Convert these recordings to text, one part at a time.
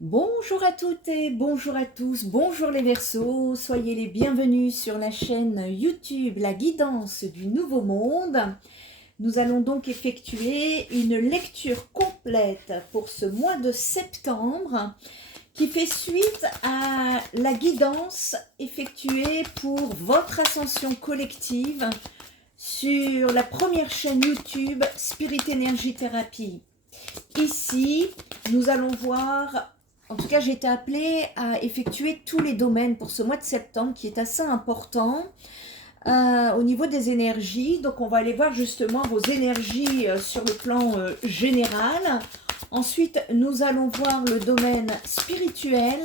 Bonjour à toutes et bonjour à tous, bonjour les Verseaux, soyez les bienvenus sur la chaîne YouTube La Guidance du Nouveau Monde. Nous allons donc effectuer une lecture complète pour ce mois de septembre qui fait suite à la guidance effectuée pour votre ascension collective sur la première chaîne YouTube Spirit Energy Therapy. Ici, nous allons voir, en tout cas j'ai été appelée à effectuer tous les domaines pour ce mois de septembre qui est assez important au niveau des énergies. Donc on va aller voir justement vos énergies sur le plan général. Ensuite, nous allons voir le domaine spirituel,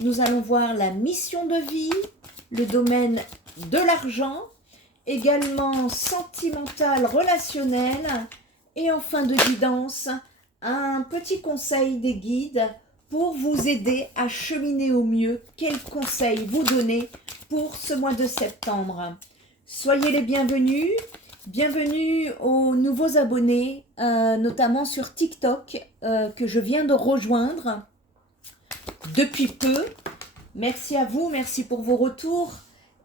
nous allons voir la mission de vie, le domaine de l'argent, également sentimental, relationnel, et en fin de guidance, un petit conseil des guides pour vous aider à cheminer au mieux. Quels conseils vous donner pour ce mois de septembre? Soyez les bienvenus. Bienvenue aux nouveaux abonnés, notamment sur TikTok, que je viens de rejoindre depuis peu. Merci à vous, merci pour vos retours.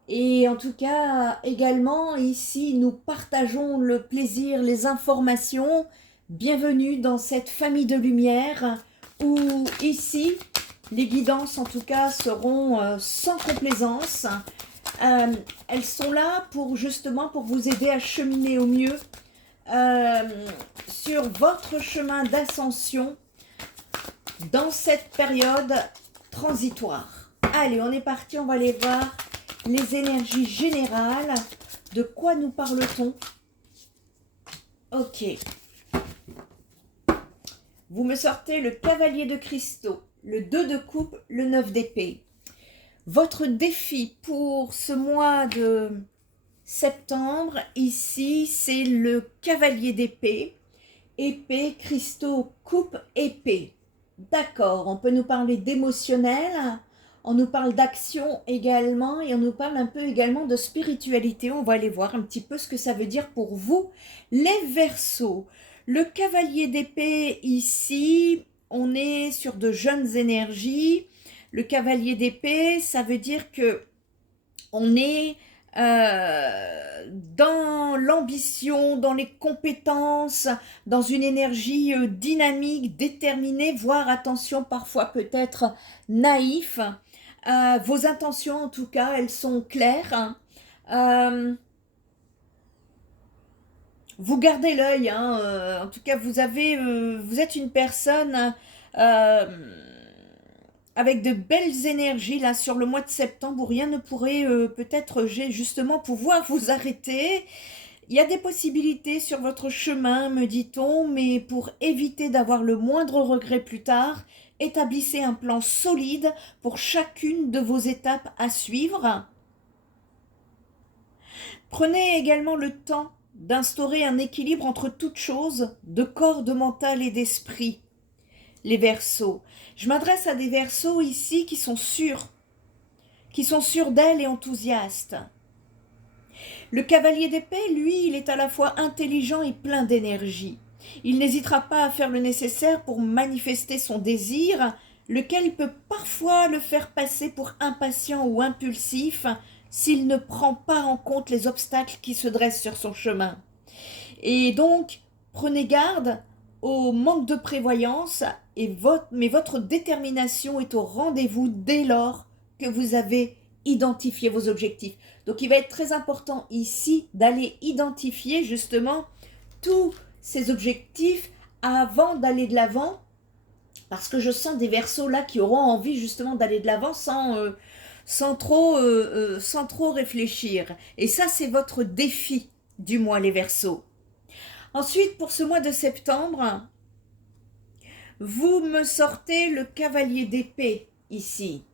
Et en tout cas, également, ici, nous partageons le plaisir, les informations. Bienvenue dans cette famille de lumière où, ici, les guidances, en tout cas, seront sans complaisance. Elles sont là pour, justement, pour vous aider à cheminer au mieux sur votre chemin d'ascension dans cette période transitoire. Allez, on est parti, on va aller voir les énergies générales. De quoi nous parle-t-on? Ok. Vous me sortez le cavalier de cristaux, le 2 de coupe, le 9 d'épée. Votre défi pour ce mois de septembre, ici, c'est le cavalier d'épée. Épée, cristaux, coupe, épée. D'accord, on peut nous parler d'émotionnel, on nous parle d'action également et on nous parle un peu également de spiritualité. On va aller voir un petit peu ce que ça veut dire pour vous, les Verseaux. Le cavalier d'épée ici, on est sur de jeunes énergies. Le cavalier d'épée, ça veut dire que on est dans l'ambition, dans les compétences, dans une énergie dynamique, déterminée, voire, attention, parfois peut-être naïf. Vos intentions, en tout cas, elles sont claires. Vous gardez l'œil, hein, en tout cas, vous êtes une personne avec de belles énergies là sur le mois de septembre où rien ne pourrait peut-être justement pouvoir vous arrêter. Il y a des possibilités sur votre chemin, me dit-on, mais pour éviter d'avoir le moindre regret plus tard, établissez un plan solide pour chacune de vos étapes à suivre. Prenez également le temps d'instaurer un équilibre entre toutes choses, de corps, de mental et d'esprit. Les Verseaux. Je m'adresse à des Verseaux ici qui sont sûrs d'elle et enthousiastes. Le cavalier d'épée, lui, il est à la fois intelligent et plein d'énergie. Il n'hésitera pas à faire le nécessaire pour manifester son désir, lequel peut parfois le faire passer pour impatient ou impulsif s'il ne prend pas en compte les obstacles qui se dressent sur son chemin. Et donc, prenez garde au manque de prévoyance, mais votre détermination est au rendez-vous dès lors que vous avez identifié vos objectifs. Donc il va être très important ici d'aller identifier justement tous ces objectifs avant d'aller de l'avant, parce que je sens des Verseaux là qui auront envie justement d'aller de l'avant sans trop réfléchir. Et ça, c'est votre défi du mois, les Verseaux. Ensuite, pour ce mois de septembre, vous me sortez le cavalier d'épée ici.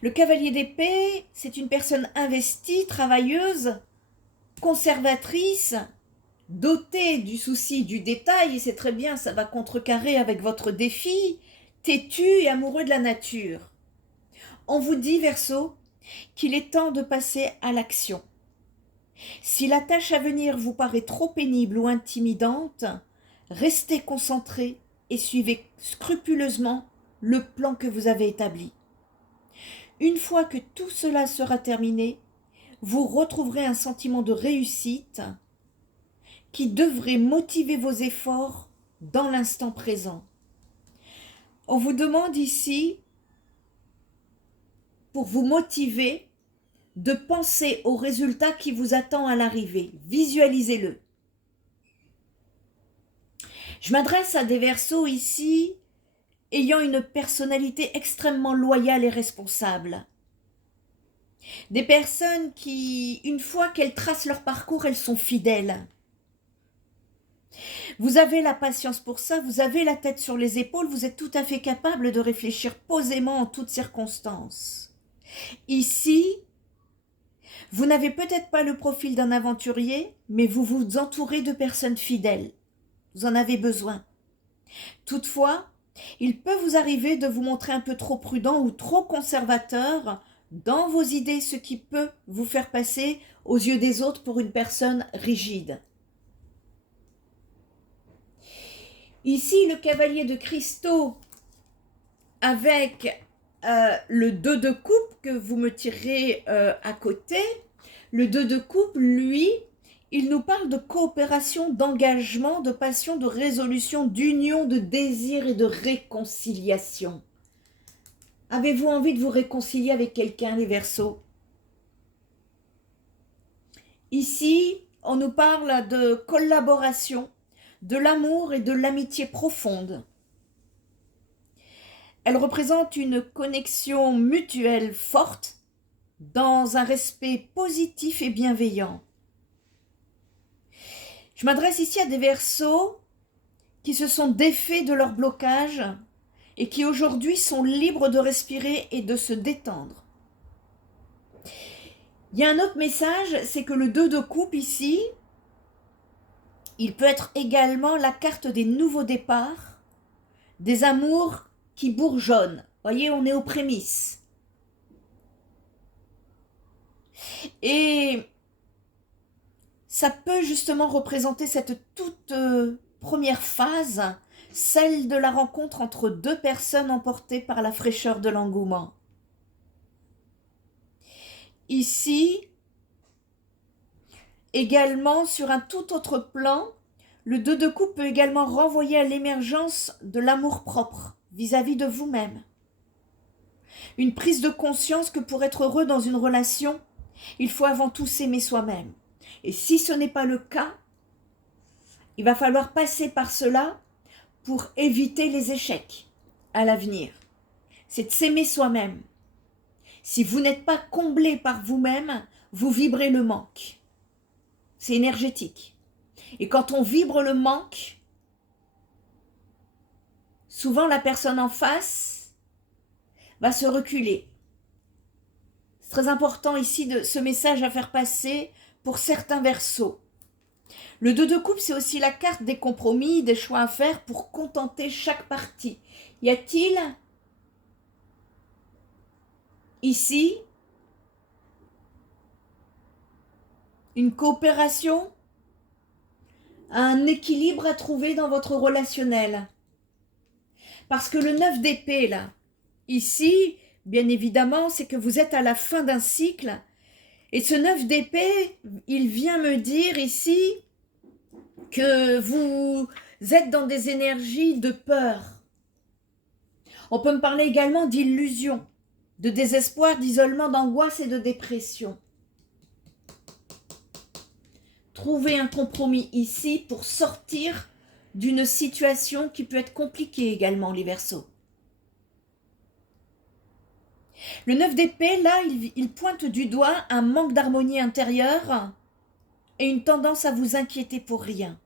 Le cavalier d'épée, c'est une personne investie, travailleuse, conservatrice, dotée du souci du détail, et c'est très bien, ça va contrecarrer avec votre défi, têtu et amoureux de la nature. On vous dit, Verseau, qu'il est temps de passer à l'action. Si la tâche à venir vous paraît trop pénible ou intimidante, restez concentré et suivez scrupuleusement le plan que vous avez établi. Une fois que tout cela sera terminé, vous retrouverez un sentiment de réussite qui devrait motiver vos efforts dans l'instant présent. On vous demande ici, pour vous motiver, de penser au résultat qui vous attend à l'arrivée. Visualisez-le. Je m'adresse à des Verseaux ici ayant une personnalité extrêmement loyale et responsable. Des personnes qui, une fois qu'elles tracent leur parcours, elles sont fidèles. Vous avez la patience pour ça, vous avez la tête sur les épaules, vous êtes tout à fait capable de réfléchir posément en toutes circonstances. Ici, vous n'avez peut-être pas le profil d'un aventurier, mais vous vous entourez de personnes fidèles. Vous en avez besoin. Toutefois, il peut vous arriver de vous montrer un peu trop prudent ou trop conservateur dans vos idées, ce qui peut vous faire passer aux yeux des autres pour une personne rigide. Ici, le cavalier de cristaux avec le 2 de coupe que vous me tirez à côté. Le 2 de coupe, lui, il nous parle de coopération, d'engagement, de passion, de résolution, d'union, de désir et de réconciliation. Avez-vous envie de vous réconcilier avec quelqu'un, les Verseaux? Ici, on nous parle de collaboration, de l'amour et de l'amitié profonde. Elle représente une connexion mutuelle forte dans un respect positif et bienveillant. Je m'adresse ici à des Verseaux qui se sont défaits de leur blocage et qui aujourd'hui sont libres de respirer et de se détendre. Il y a un autre message, c'est que le 2 de coupe ici, il peut être également la carte des nouveaux départs, des amours qui bourgeonnent. Voyez, on est aux prémices. Et ça peut justement représenter cette toute première phase, celle de la rencontre entre deux personnes emportées par la fraîcheur de l'engouement. Ici, également, sur un tout autre plan, le 2 de coupe peut également renvoyer à l'émergence de l'amour-propre vis-à-vis de vous-même. Une prise de conscience que pour être heureux dans une relation, il faut avant tout s'aimer soi-même. Et si ce n'est pas le cas, il va falloir passer par cela pour éviter les échecs à l'avenir. C'est de s'aimer soi-même. Si vous n'êtes pas comblé par vous-même, vous vibrez le manque. C'est énergétique. Et quand on vibre le manque, souvent la personne en face va se reculer. C'est très important ici de ce message à faire passer pour certains Verseaux. Le 2 de coupe, c'est aussi la carte des compromis, des choix à faire pour contenter chaque partie. Y a-t-il ici une coopération, un équilibre à trouver dans votre relationnel? Parce que le 9 d'épée, là, ici, bien évidemment, c'est que vous êtes à la fin d'un cycle. Et ce 9 d'épée, il vient me dire ici que vous êtes dans des énergies de peur. On peut me parler également d'illusion, de désespoir, d'isolement, d'angoisse et de dépression. Trouvez un compromis ici pour sortir d'une situation qui peut être compliquée également, les Verseaux. Le 9 d'épée, là, il pointe du doigt un manque d'harmonie intérieure et une tendance à vous inquiéter pour rien.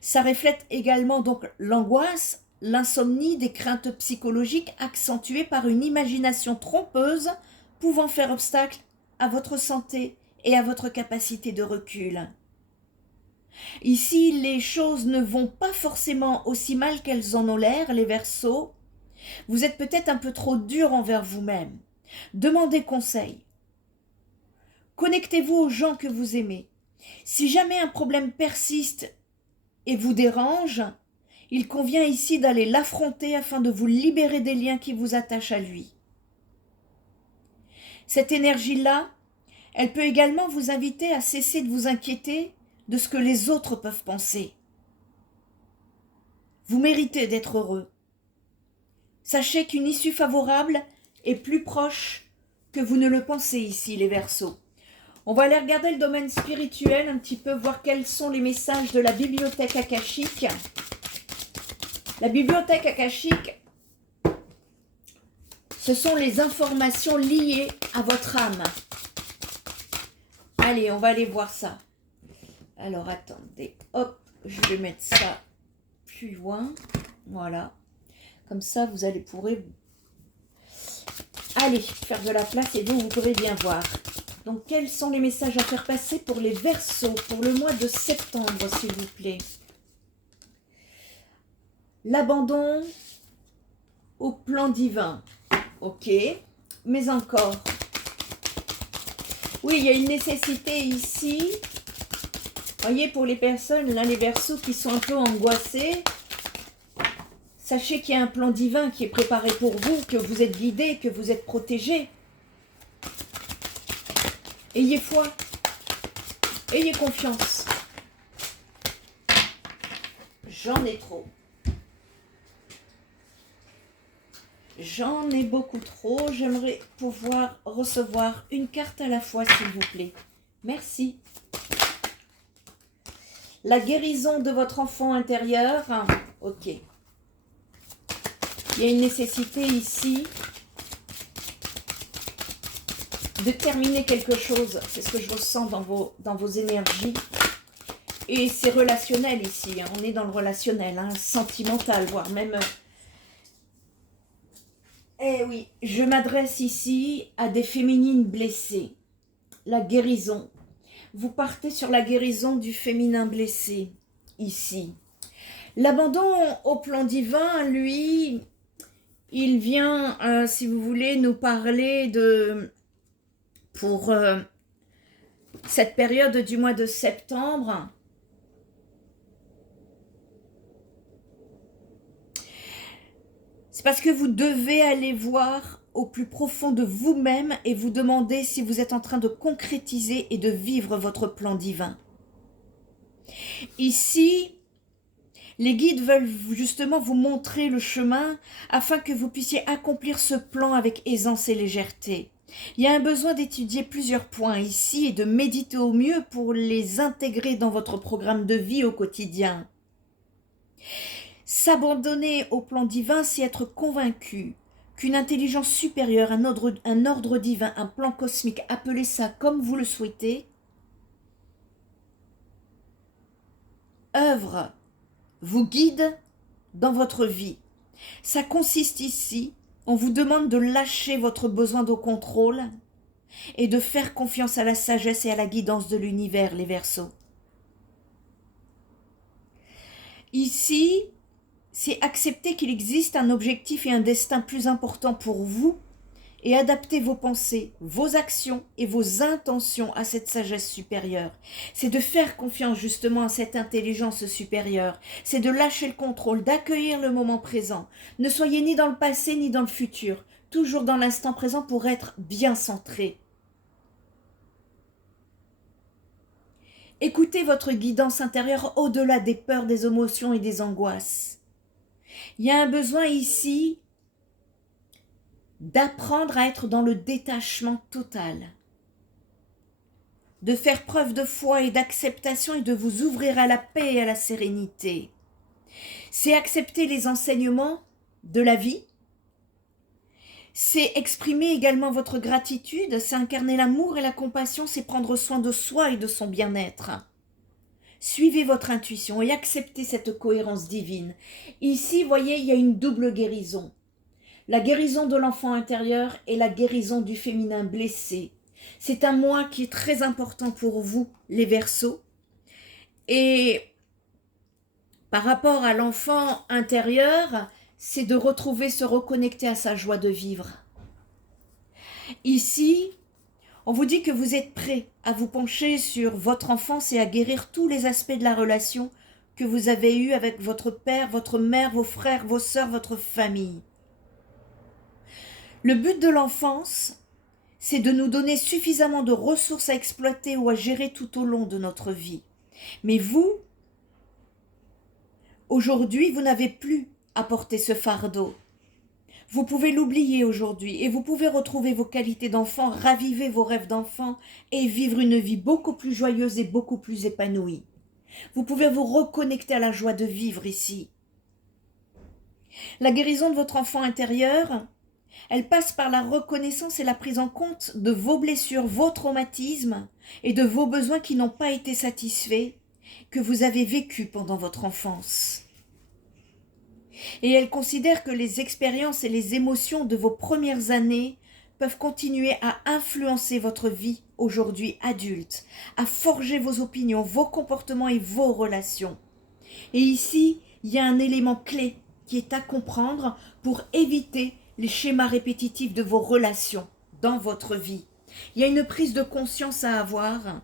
Ça reflète également donc l'angoisse, l'insomnie, des craintes psychologiques accentuées par une imagination trompeuse pouvant faire obstacle à votre santé et à votre capacité de recul. Ici, les choses ne vont pas forcément aussi mal qu'elles en ont l'air, les Verseaux. Vous êtes peut-être un peu trop dur envers vous-même. Demandez conseil. Connectez-vous aux gens que vous aimez. Si jamais un problème persiste et vous dérange, Il convient ici d'aller l'affronter afin de vous libérer des liens qui vous attachent à lui. Cette énergie-là, elle peut également vous inviter à cesser de vous inquiéter de ce que les autres peuvent penser. Vous méritez d'être heureux. Sachez qu'une issue favorable est plus proche que vous ne le pensez ici, les Verseaux. On va aller regarder le domaine spirituel un petit peu, voir quels sont les messages de la bibliothèque akashique. La bibliothèque akashique, ce sont les informations liées à votre âme. Allez, on va aller voir ça. Alors, attendez, hop, je vais mettre ça plus loin. Voilà. Comme ça, vous allez pouvoir... Allez, faire de la place et donc vous pourrez bien voir. Donc, quels sont les messages à faire passer pour les Verseaux, pour le mois de septembre, s'il vous plaît? L'abandon au plan divin. Ok, mais encore. Oui, il y a une nécessité ici. Voyez, pour les personnes, là, les Verseaux qui sont un peu angoissés, sachez qu'il y a un plan divin qui est préparé pour vous, que vous êtes guidé, que vous êtes protégé. Ayez foi. Ayez confiance. J'en ai trop. J'en ai beaucoup trop. J'aimerais pouvoir recevoir une carte à la fois, s'il vous plaît. Merci. La guérison de votre enfant intérieur. Ok. Il y a une nécessité ici de terminer quelque chose. C'est ce que je ressens dans vos énergies. Et c'est relationnel ici. On est dans le relationnel, sentimental, voire même... Eh oui, je m'adresse ici à des féminines blessées. La guérison. Vous partez sur la guérison du féminin blessé, ici. L'abandon au plan divin, lui, il vient, si vous voulez, nous parler de... Pour cette période du mois de septembre, c'est parce que vous devez aller voir au plus profond de vous-même et vous demander si vous êtes en train de concrétiser et de vivre votre plan divin. Ici, les guides veulent justement vous montrer le chemin afin que vous puissiez accomplir ce plan avec aisance et légèreté. Il y a un besoin d'étudier plusieurs points ici et de méditer au mieux pour les intégrer dans votre programme de vie au quotidien. S'abandonner au plan divin, c'est être convaincu qu'une intelligence supérieure, un ordre divin, un plan cosmique, appelez ça comme vous le souhaitez, œuvre, vous guide dans votre vie. Ça consiste ici, on vous demande de lâcher votre besoin de contrôle et de faire confiance à la sagesse et à la guidance de l'univers, les Verseaux. Ici, c'est accepter qu'il existe un objectif et un destin plus important pour vous et adapter vos pensées, vos actions et vos intentions à cette sagesse supérieure. C'est de faire confiance justement à cette intelligence supérieure. C'est de lâcher le contrôle, d'accueillir le moment présent. Ne soyez ni dans le passé ni dans le futur, toujours dans l'instant présent pour être bien centré. Écoutez votre guidance intérieure au-delà des peurs, des émotions et des angoisses. Il y a un besoin ici d'apprendre à être dans le détachement total, de faire preuve de foi et d'acceptation et de vous ouvrir à la paix et à la sérénité. C'est accepter les enseignements de la vie, c'est exprimer également votre gratitude, c'est incarner l'amour et la compassion, c'est prendre soin de soi et de son bien-être. Suivez votre intuition et acceptez cette cohérence divine. Ici, voyez, il y a une double guérison. La guérison de l'enfant intérieur et la guérison du féminin blessé. C'est un mois qui est très important pour vous, les Verseaux. Et par rapport à l'enfant intérieur, c'est de retrouver, se reconnecter à sa joie de vivre. Ici, on vous dit que vous êtes prêt à vous pencher sur votre enfance et à guérir tous les aspects de la relation que vous avez eue avec votre père, votre mère, vos frères, vos sœurs, votre famille. Le but de l'enfance, c'est de nous donner suffisamment de ressources à exploiter ou à gérer tout au long de notre vie. Mais vous, aujourd'hui, vous n'avez plus à porter ce fardeau. Vous pouvez l'oublier aujourd'hui et vous pouvez retrouver vos qualités d'enfant, raviver vos rêves d'enfant et vivre une vie beaucoup plus joyeuse et beaucoup plus épanouie. Vous pouvez vous reconnecter à la joie de vivre ici. La guérison de votre enfant intérieur, elle passe par la reconnaissance et la prise en compte de vos blessures, vos traumatismes et de vos besoins qui n'ont pas été satisfaits, que vous avez vécus pendant votre enfance. Et elle considère que les expériences et les émotions de vos premières années peuvent continuer à influencer votre vie aujourd'hui adulte, à forger vos opinions, vos comportements et vos relations. Et ici, il y a un élément clé qui est à comprendre pour éviter les schémas répétitifs de vos relations dans votre vie. Il y a une prise de conscience à avoir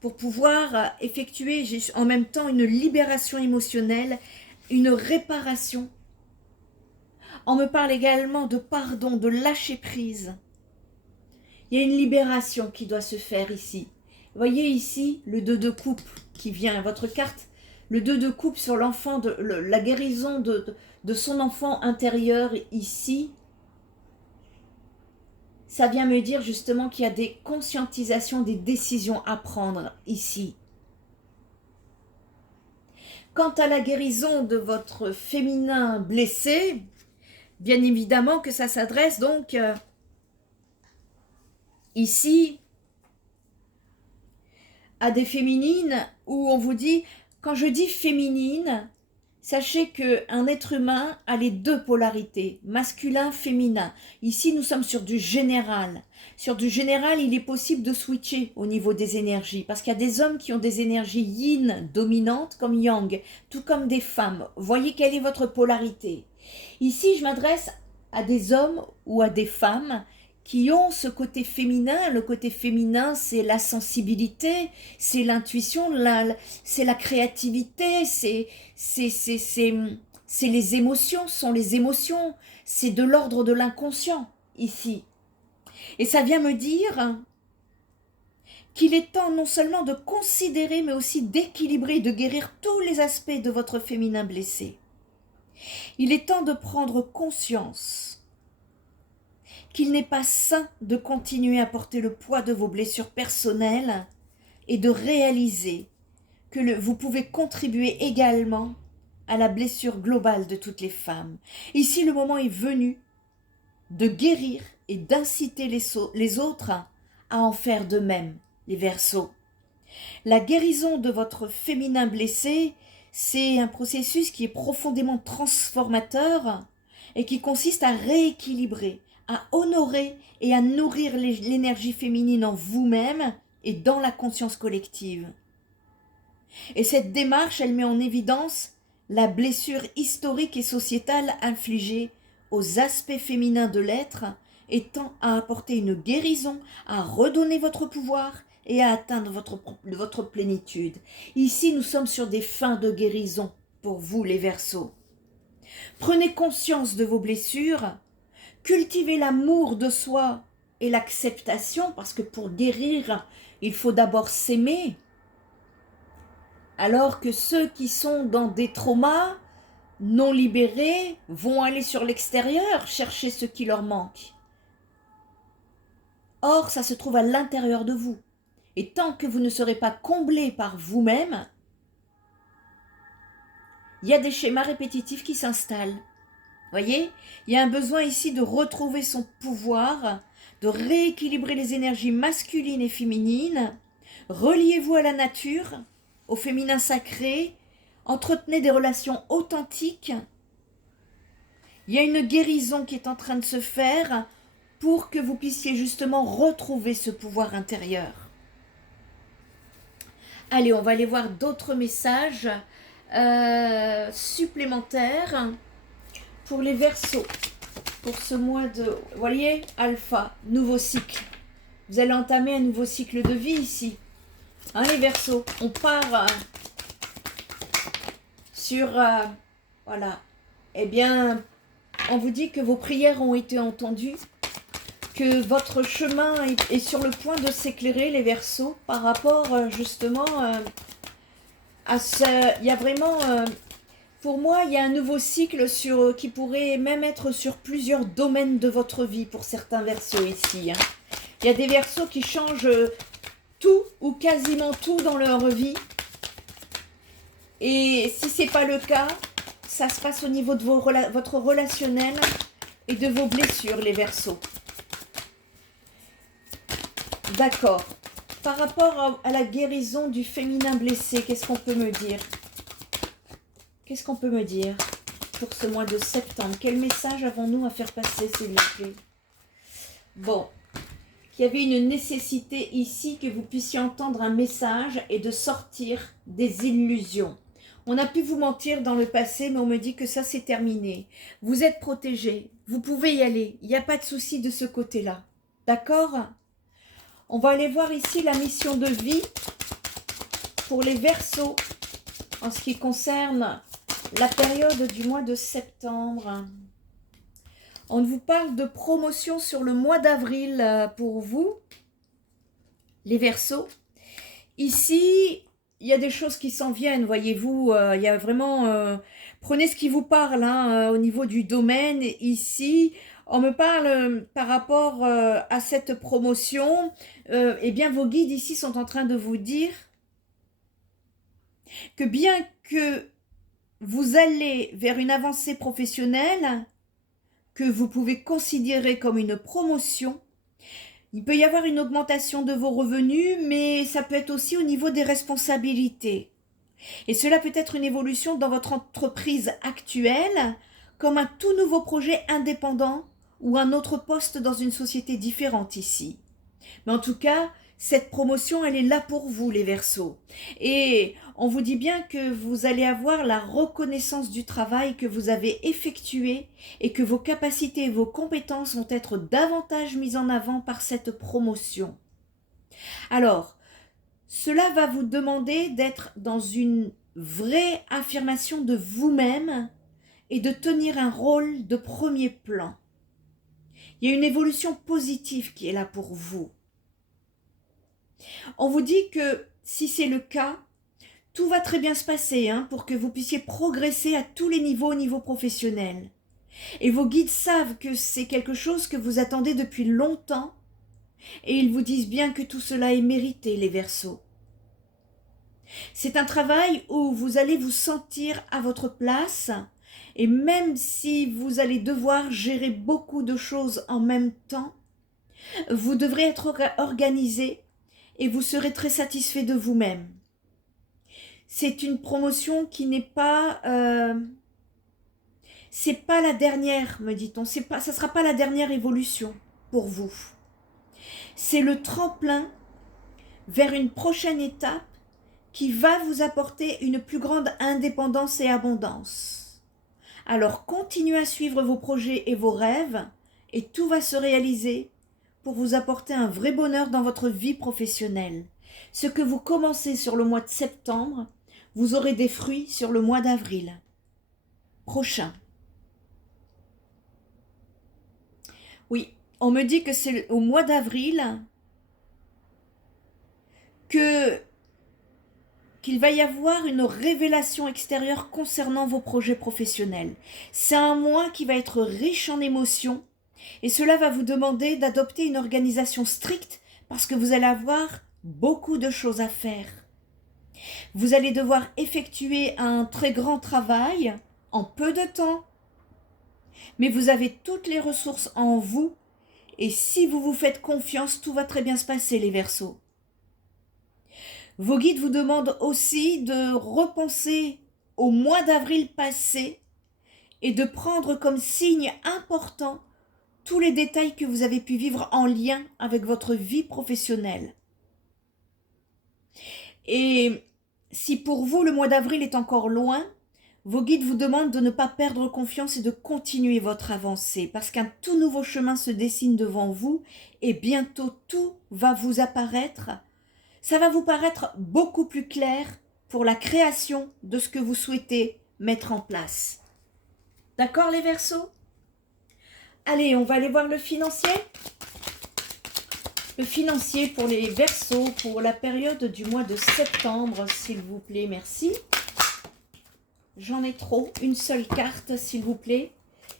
pour pouvoir effectuer en même temps une libération émotionnelle, une réparation. On me parle également de pardon, de lâcher prise. Il y a une libération qui doit se faire ici. Vous voyez ici le 2 de coupe qui vient, votre carte, le 2 de coupe sur l'enfant, la guérison de son enfant intérieur ici. Ça vient me dire justement qu'il y a des conscientisations, des décisions à prendre ici. Quant à la guérison de votre féminin blessé, bien évidemment que ça s'adresse donc ici à des féminines où on vous dit, quand je dis féminine, sachez qu'un être humain a les deux polarités, masculin, féminin. Ici, nous sommes sur du général. Sur du général, il est possible de switcher au niveau des énergies, parce qu'il y a des hommes qui ont des énergies yin dominantes comme yang, tout comme des femmes. Voyez quelle est votre polarité. Ici, je m'adresse à des hommes ou à des femmes qui ont ce côté féminin. Le côté féminin, c'est la sensibilité, c'est l'intuition, c'est la créativité, c'est les émotions, sont les émotions, c'est de l'ordre de l'inconscient ici. Et ça vient me dire qu'il est temps non seulement de considérer, mais aussi d'équilibrer, de guérir tous les aspects de votre féminin blessé. Il est temps de prendre conscience qu'il n'est pas sain de continuer à porter le poids de vos blessures personnelles et de réaliser que vous pouvez contribuer également à la blessure globale de toutes les femmes. Ici, le moment est venu de guérir et d'inciter les autres à en faire de même, les Verseaux. La guérison de votre féminin blessé, c'est un processus qui est profondément transformateur et qui consiste à rééquilibrer, à honorer et à nourrir l'énergie féminine en vous-même et dans la conscience collective. Et cette démarche, elle met en évidence la blessure historique et sociétale infligée aux aspects féminins de l'être et tend à apporter une guérison, à redonner votre pouvoir et à atteindre votre plénitude. Ici, nous sommes sur des fins de guérison pour vous, les Verseaux. Prenez conscience de vos blessures, cultivez l'amour de soi et l'acceptation, parce que pour guérir, il faut d'abord s'aimer. Alors que ceux qui sont dans des traumas non libérés vont aller sur l'extérieur chercher ce qui leur manque. Or, ça se trouve à l'intérieur de vous. Et tant que vous ne serez pas comblé par vous-même, il y a des schémas répétitifs qui s'installent. Voyez, il y a un besoin ici de retrouver son pouvoir, de rééquilibrer les énergies masculines et féminines. Reliez-vous à la nature, au féminin sacré, entretenez des relations authentiques. Il y a une guérison qui est en train de se faire pour que vous puissiez justement retrouver ce pouvoir intérieur. Allez, on va aller voir d'autres messages supplémentaires pour les Verseaux. Pour ce mois de... Vous voyez, Alpha, nouveau cycle. Vous allez entamer un nouveau cycle de vie ici. Hein, les Verseaux, on part sur... voilà. Eh bien, on vous dit que vos prières ont été entendues, que votre chemin est sur le point de s'éclairer, les Verseaux, par rapport justement à ce... Il y a vraiment... pour moi, il y a un nouveau cycle qui pourrait même être sur plusieurs domaines de votre vie pour certains Verseaux ici. Hein. Il y a des Verseaux qui changent tout ou quasiment tout dans leur vie. Et si ce n'est pas le cas, ça se passe au niveau de votre relationnel et de vos blessures, les Verseaux. D'accord. Par rapport à la guérison du féminin blessé, qu'est-ce qu'on peut me dire? Qu'est-ce qu'on peut me dire pour ce mois de septembre? Quel message avons-nous à faire passer, s'il vous plaît? Bon, qu'il y avait une nécessité ici que vous puissiez entendre un message et de sortir des illusions. On a pu vous mentir dans le passé, mais on me dit que ça, c'est terminé. Vous êtes protégés, vous pouvez y aller. Il n'y a pas de souci de ce côté-là. D'accord? On va aller voir ici la mission de vie pour les Verseaux en ce qui concerne la période du mois de septembre. On vous parle de promotion sur le mois d'avril pour vous, les Verseaux. Ici, il y a des choses qui s'en viennent, voyez-vous. Il y a vraiment... prenez ce qui vous parle hein, au niveau du domaine. Ici, on me parle par rapport à cette promotion. Eh bien, vos guides ici sont en train de vous dire que bien que vous allez vers une avancée professionnelle que vous pouvez considérer comme une promotion, il peut y avoir une augmentation de vos revenus, mais ça peut être aussi au niveau des responsabilités. Et cela peut être une évolution dans votre entreprise actuelle, comme un tout nouveau projet indépendant ou un autre poste dans une société différente ici. Mais en tout cas, cette promotion, elle est là pour vous, les Verseaux. Et on vous dit bien que vous allez avoir la reconnaissance du travail que vous avez effectué et que vos capacités et vos compétences vont être davantage mises en avant par cette promotion. Alors, cela va vous demander d'être dans une vraie affirmation de vous-même et de tenir un rôle de premier plan. Il y a une évolution positive qui est là pour vous. On vous dit que si c'est le cas, tout va très bien se passer hein, pour que vous puissiez progresser à tous les niveaux au niveau professionnel. Et vos guides savent que c'est quelque chose que vous attendez depuis longtemps et ils vous disent bien que tout cela est mérité, les Verseaux. C'est un travail où vous allez vous sentir à votre place et même si vous allez devoir gérer beaucoup de choses en même temps, vous devrez être organisé et vous serez très satisfait de vous-même. C'est une promotion qui n'est pas... c'est pas la dernière, me dit-on. Ça ne sera pas la dernière évolution pour vous. C'est le tremplin vers une prochaine étape qui va vous apporter une plus grande indépendance et abondance. Alors, continuez à suivre vos projets et vos rêves et tout va se réaliser pour vous apporter un vrai bonheur dans votre vie professionnelle. Ce que vous commencez sur le mois de septembre, vous aurez des fruits sur le mois d'avril prochain. Oui, on me dit que c'est au mois d'avril qu'il va y avoir une révélation extérieure concernant vos projets professionnels. C'est un mois qui va être riche en émotions et cela va vous demander d'adopter une organisation stricte parce que vous allez avoir beaucoup de choses à faire. Vous allez devoir effectuer un très grand travail en peu de temps. Mais vous avez toutes les ressources en vous et si vous vous faites confiance, tout va très bien se passer, les Verseaux. Vos guides vous demandent aussi de repenser au mois d'avril passé et de prendre comme signe important tous les détails que vous avez pu vivre en lien avec votre vie professionnelle. Et si pour vous le mois d'avril est encore loin, vos guides vous demandent de ne pas perdre confiance et de continuer votre avancée parce qu'un tout nouveau chemin se dessine devant vous et bientôt tout va vous apparaître. Ça va vous paraître beaucoup plus clair pour la création de ce que vous souhaitez mettre en place. D'accord les Verseaux? Allez, on va aller voir le financier. Le financier pour les Verseaux pour la période du mois de septembre, s'il vous plaît, merci. J'en ai trop, une seule carte, s'il vous plaît.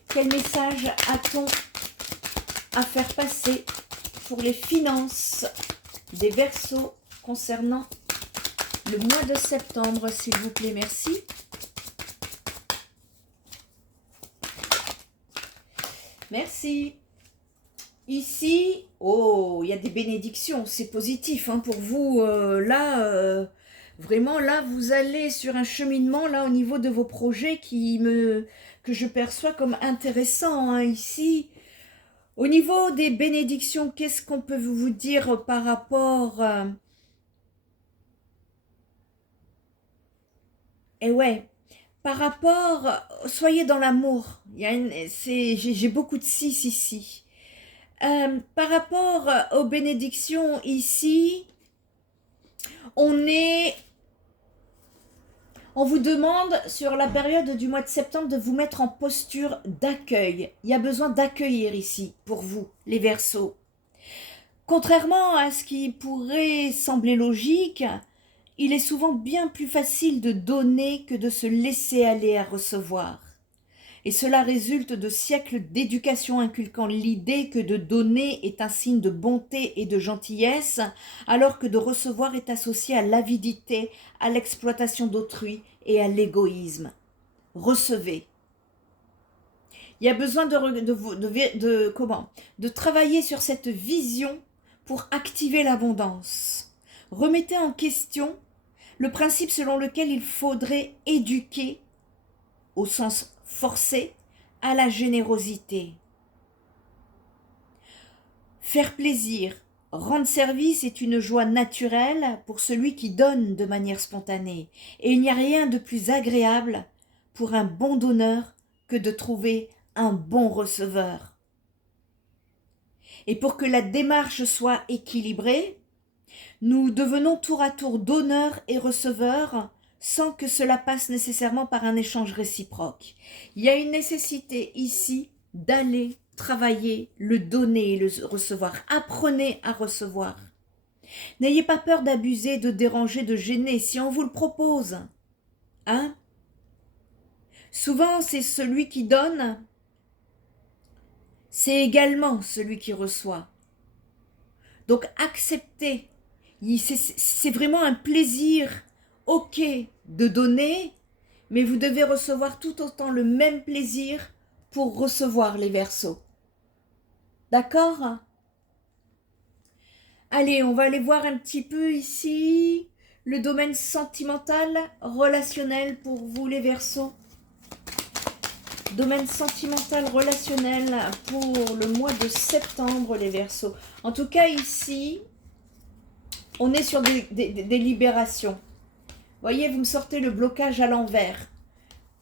Quel message a-t-on à faire passer pour les finances des Verseaux concernant le mois de septembre, s'il vous plaît, merci. Merci. Ici, oh, il y a des bénédictions, c'est positif hein, pour vous. Vraiment, là, vous allez sur un cheminement, là, au niveau de vos projets que je perçois comme intéressant hein, ici. Au niveau des bénédictions, qu'est-ce qu'on peut vous dire par rapport... Eh ouais, par rapport, soyez dans l'amour. J'ai beaucoup de 6 ici. Par rapport aux bénédictions ici, on vous demande sur la période du mois de septembre de vous mettre en posture d'accueil. Il y a besoin d'accueillir ici pour vous, les Verseaux. Contrairement à ce qui pourrait sembler logique, il est souvent bien plus facile de donner que de se laisser aller à recevoir. Et cela résulte de siècles d'éducation inculquant l'idée que de donner est un signe de bonté et de gentillesse, alors que de recevoir est associé à l'avidité, à l'exploitation d'autrui et à l'égoïsme. Recevez. Il y a besoin de travailler sur cette vision pour activer l'abondance. Remettez en question le principe selon lequel il faudrait éduquer, au sens forcé, à la générosité. Faire plaisir, rendre service est une joie naturelle pour celui qui donne de manière spontanée. Et il n'y a rien de plus agréable pour un bon donneur que de trouver un bon receveur. Et pour que la démarche soit équilibrée, nous devenons tour à tour donneurs et receveurs sans que cela passe nécessairement par un échange réciproque. Il y a une nécessité ici d'aller travailler le donner et le recevoir. Apprenez à recevoir. N'ayez pas peur d'abuser, de déranger, de gêner si on vous le propose. Hein? Souvent, c'est celui qui donne, c'est également celui qui reçoit. Donc, acceptez. C'est vraiment un plaisir, ok, de donner, mais vous devez recevoir tout autant le même plaisir pour recevoir les Verseaux. D'accord? Allez, on va aller voir un petit peu ici le domaine sentimental, relationnel pour vous les Verseaux. Domaine sentimental, relationnel pour le mois de septembre les Verseaux. En tout cas ici, on est sur des libérations. Voyez, vous me sortez le blocage à l'envers.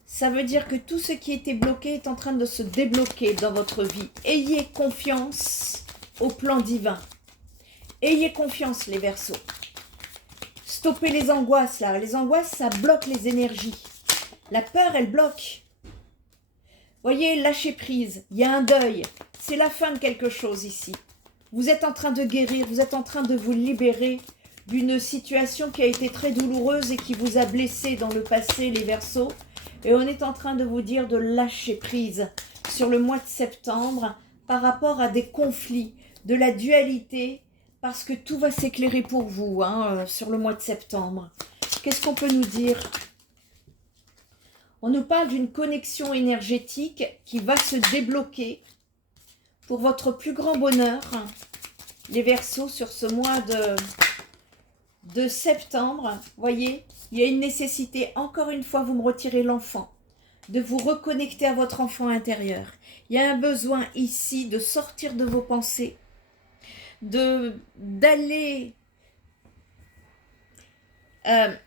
Ça veut dire que tout ce qui était bloqué est en train de se débloquer dans votre vie. Ayez confiance au plan divin. Ayez confiance les Verseaux. Stoppez les angoisses là. Les angoisses, ça bloque les énergies. La peur, elle bloque. Voyez, lâchez prise. Il y a un deuil. C'est la fin de quelque chose ici. Vous êtes en train de guérir. Vous êtes en train de vous libérer d'une situation qui a été très douloureuse et qui vous a blessé dans le passé, les Verseaux. Et on est en train de vous dire de lâcher prise sur le mois de septembre par rapport à des conflits, de la dualité, parce que tout va s'éclairer pour vous sur le mois de septembre. Qu'est-ce qu'on peut nous dire? On nous parle d'une connexion énergétique qui va se débloquer pour votre plus grand bonheur, les Verseaux, sur ce mois de septembre. Voyez, il y a une nécessité, encore une fois, vous me retirez l'enfant, de vous reconnecter à votre enfant intérieur. Il y a un besoin ici de sortir de vos pensées, d'aller... il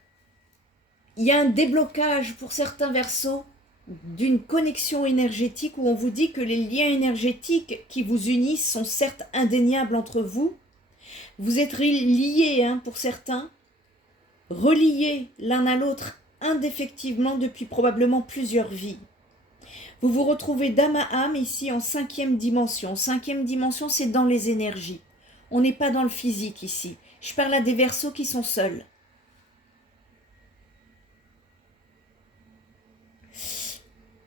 y a un déblocage pour certains Verseaux d'une connexion énergétique où on vous dit que les liens énergétiques qui vous unissent sont certes indéniables entre vous. Vous êtes liés pour certains, reliés l'un à l'autre indéfectivement depuis probablement plusieurs vies. Vous vous retrouvez d'âme à âme ici en 5e dimension. 5e dimension, c'est dans les énergies. On n'est pas dans le physique ici. Je parle à des Verseaux qui sont seuls.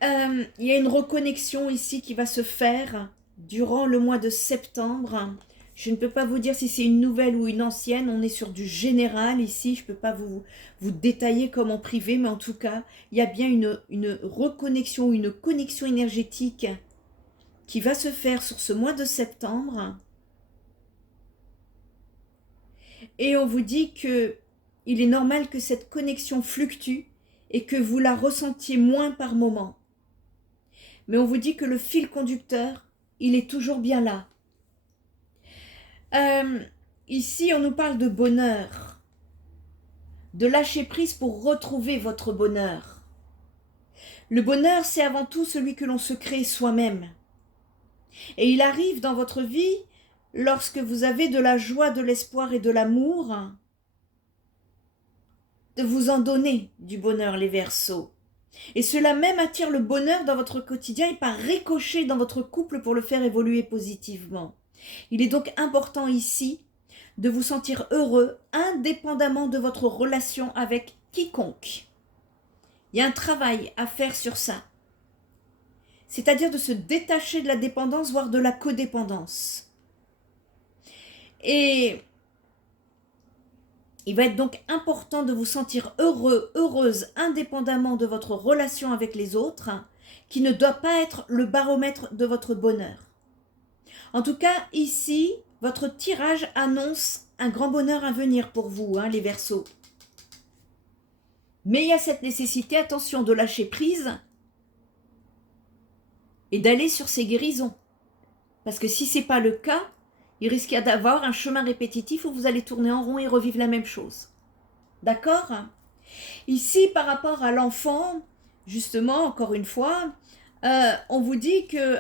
Il y a une reconnexion ici qui va se faire durant le mois de septembre. Je ne peux pas vous dire si c'est une nouvelle ou une ancienne. On est sur du général ici. Je ne peux pas vous détailler comme en privé, mais en tout cas, il y a bien une reconnexion, une connexion énergétique qui va se faire sur ce mois de septembre. Et on vous dit que il est normal que cette connexion fluctue et que vous la ressentiez moins par moment. Mais on vous dit que le fil conducteur, il est toujours bien là. Ici, on nous parle de bonheur, de lâcher prise pour retrouver votre bonheur. Le bonheur, c'est avant tout celui que l'on se crée soi-même. Et il arrive dans votre vie lorsque vous avez de la joie, de l'espoir et de l'amour, de vous en donner du bonheur, les Verseaux. Et cela même attire le bonheur dans votre quotidien et par ricochet dans votre couple pour le faire évoluer positivement. Il est donc important ici de vous sentir heureux indépendamment de votre relation avec quiconque. Il y a un travail à faire sur ça. C'est-à-dire de se détacher de la dépendance, voire de la codépendance. Et il va être donc important de vous sentir heureux, heureuse, indépendamment de votre relation avec les autres, qui ne doit pas être le baromètre de votre bonheur. En tout cas, ici, votre tirage annonce un grand bonheur à venir pour vous, les Verseaux. Mais il y a cette nécessité, attention, de lâcher prise et d'aller sur ces guérisons. Parce que si ce n'est pas le cas, il risque d'avoir un chemin répétitif où vous allez tourner en rond et revivre la même chose. D'accord ? Ici, par rapport à l'enfant, justement, encore une fois, on vous dit que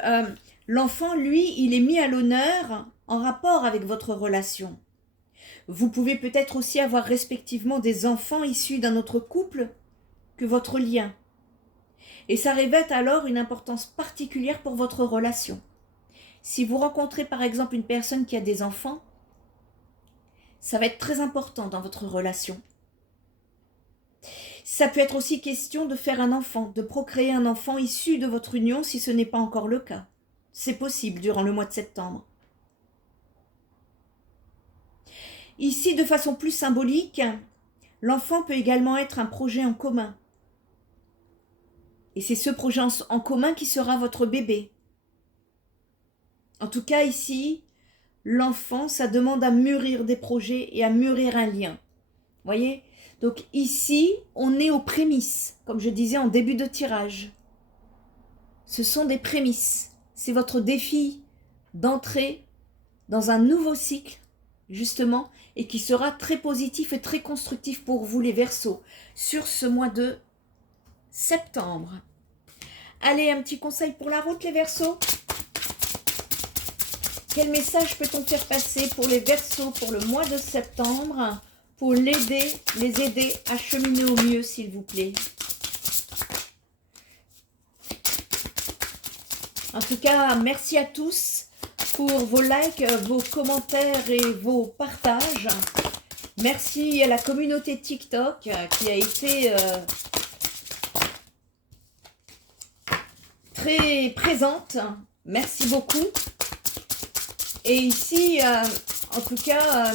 l'enfant, lui, il est mis à l'honneur en rapport avec votre relation. Vous pouvez peut-être aussi avoir respectivement des enfants issus d'un autre couple que votre lien. Et ça revêt alors une importance particulière pour votre relation. Si vous rencontrez par exemple une personne qui a des enfants, ça va être très important dans votre relation. Ça peut être aussi question de faire un enfant, de procréer un enfant issu de votre union si ce n'est pas encore le cas. C'est possible durant le mois de septembre. Ici, de façon plus symbolique, l'enfant peut également être un projet en commun. Et c'est ce projet en commun qui sera votre bébé. En tout cas, ici, l'enfant, ça demande à mûrir des projets et à mûrir un lien. Voyez ? Donc ici, on est aux prémices, comme je disais en début de tirage. Ce sont des prémices. C'est votre défi d'entrer dans un nouveau cycle, justement, et qui sera très positif et très constructif pour vous, les Verseaux, sur ce mois de septembre. Allez, un petit conseil pour la route, les Verseaux. Quel message peut-on faire passer pour les Verseaux pour le mois de septembre, pour les aider à cheminer au mieux, s'il vous plaît? En tout cas, merci à tous pour vos likes, vos commentaires et vos partages. Merci à la communauté TikTok qui a été très présente. Merci beaucoup. Et ici, en tout cas,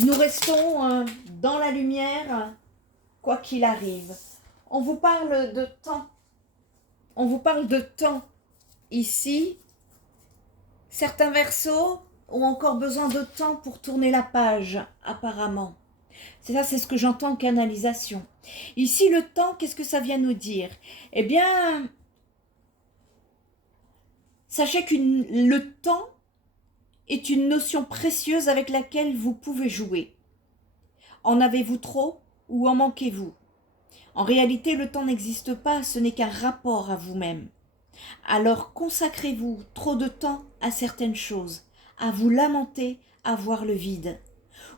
nous restons dans la lumière, quoi qu'il arrive. On vous parle de temps. On vous parle de temps ici. Certains Verseaux ont encore besoin de temps pour tourner la page, apparemment. C'est ça, c'est ce que j'entends en canalisation. Ici, le temps, qu'est-ce que ça vient nous dire? Eh bien, sachez que le temps est une notion précieuse avec laquelle vous pouvez jouer. En avez-vous trop ou en manquez-vous? En réalité, le temps n'existe pas, ce n'est qu'un rapport à vous-même. Alors consacrez-vous trop de temps à certaines choses, à vous lamenter, à voir le vide.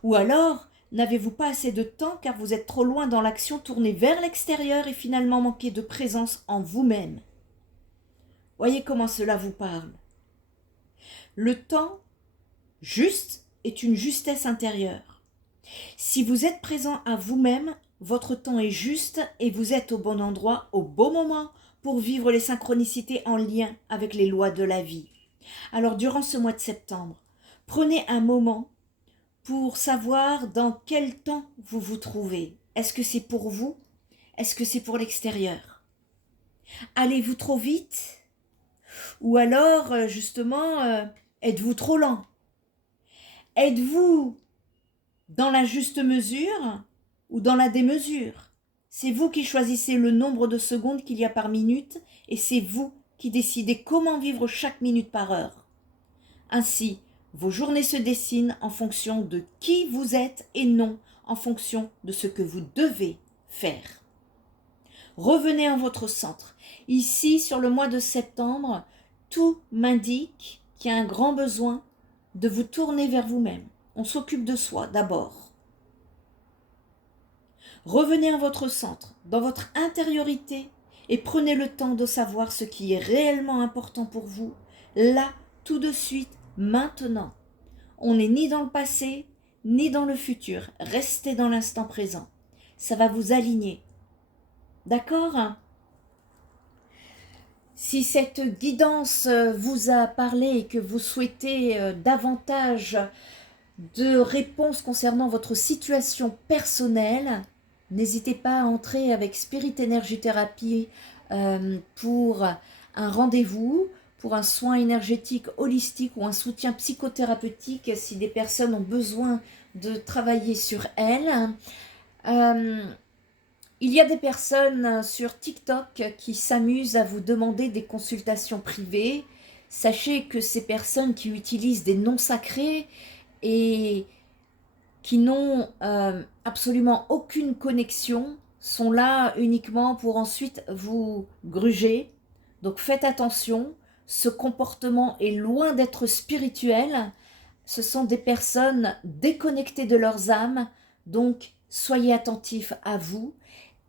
Ou alors, N'avez-vous pas assez de temps car vous êtes trop loin dans l'action tournée vers l'extérieur et finalement manquez de présence en vous-même? Voyez comment cela vous parle. Le temps juste est une justesse intérieure. Si vous êtes présent à vous-même, votre temps est juste et vous êtes au bon endroit au bon moment pour vivre les synchronicités en lien avec les lois de la vie. Alors durant ce mois de septembre, prenez un moment pour savoir dans quel temps vous vous trouvez. Est-ce que c'est pour vous? Est-ce que c'est pour l'extérieur? Allez-vous trop vite? Ou alors, justement, êtes-vous trop lent? Êtes-vous dans la juste mesure ou dans la démesure? C'est vous qui choisissez le nombre de secondes qu'il y a par minute et c'est vous qui décidez comment vivre chaque minute par heure. Ainsi, vos journées se dessinent en fonction de qui vous êtes et non en fonction de ce que vous devez faire. Revenez à votre centre. Ici, sur le mois de septembre, tout m'indique qu'il y a un grand besoin de vous tourner vers vous-même. On s'occupe de soi d'abord. Revenez à votre centre, dans votre intériorité, et prenez le temps de savoir ce qui est réellement important pour vous, là, tout de suite, maintenant. On n'est ni dans le passé, ni dans le futur. Restez dans l'instant présent. Ça va vous aligner. D'accord ? Si cette guidance vous a parlé et que vous souhaitez davantage de réponses concernant votre situation personnelle, n'hésitez pas à entrer avec Spirit Energy Therapy pour un rendez-vous, pour un soin énergétique holistique ou un soutien psychothérapeutique si des personnes ont besoin de travailler sur elles. Il y a des personnes sur TikTok qui s'amusent à vous demander des consultations privées. Sachez que ces personnes qui utilisent des noms sacrés et qui n'ont absolument aucune connexion sont là uniquement pour ensuite vous gruger. Donc faites attention, ce comportement est loin d'être spirituel. Ce sont des personnes déconnectées de leurs âmes, donc soyez attentifs à vous.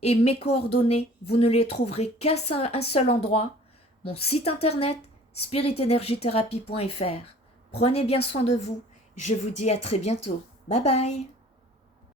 Et mes coordonnées, vous ne les trouverez qu'à un seul endroit, mon site internet spiritenergytherapy.fr. Prenez bien soin de vous, je vous dis à très bientôt. Bye bye.